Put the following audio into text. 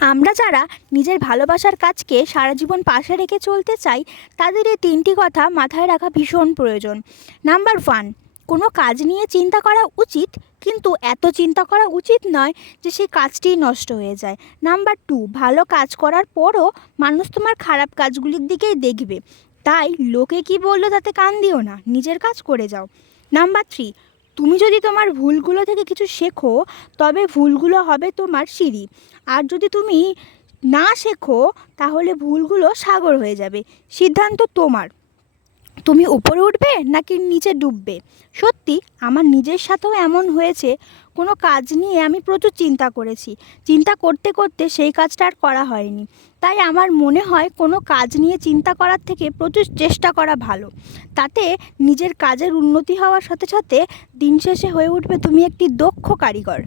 আমরা যারা নিজের ভালোবাসার কাজকে সারা জীবন পাশে রেখে চলতে চাই, তাদের এই তিনটি কথা মাথায় রাখা ভীষণ প্রয়োজন। নাম্বার ওয়ান, কোনো কাজ নিয়ে চিন্তা করা উচিত, কিন্তু এত চিন্তা করা উচিত নয় যে সেই কাজটিই নষ্ট হয়ে যায়। নাম্বার টু, ভালো কাজ করার পরও মানুষ তোমার খারাপ কাজগুলির দিকেই দেখবে, তাই লোকে কি বললো তাতে কান দিও না, নিজের কাজ করে যাও। নাম্বার থ্রি, তুমি যদি তোমার ভুলগুলো থেকে কিছু শেখো, তবে ভুলগুলো হবে তোমার সিঁড়ি। আর যদি তুমি না শেখো, তাহলে ভুলগুলো সাগর হয়ে যাবে। সিদ্ধান্ত তোমার, তুমি উপরে উঠবে নাকি নিচে ডুববে। সত্যি আমার নিজের সাথেও এমন হয়েছে। কোনো কাজ নিয়ে আমি প্রচুর চিন্তা করেছি, চিন্তা করতে করতে সেই কাজটা আর করা হয়নি। তাই আমার মনে হয় কোনো কাজ নিয়ে চিন্তা করার থেকে প্রচুর চেষ্টা করা ভালো। তাতে নিজের কাজের উন্নতি হওয়ার সাথে সাথে দিন শেষে হয়ে উঠবে তুমি একটি দক্ষ কারিগর।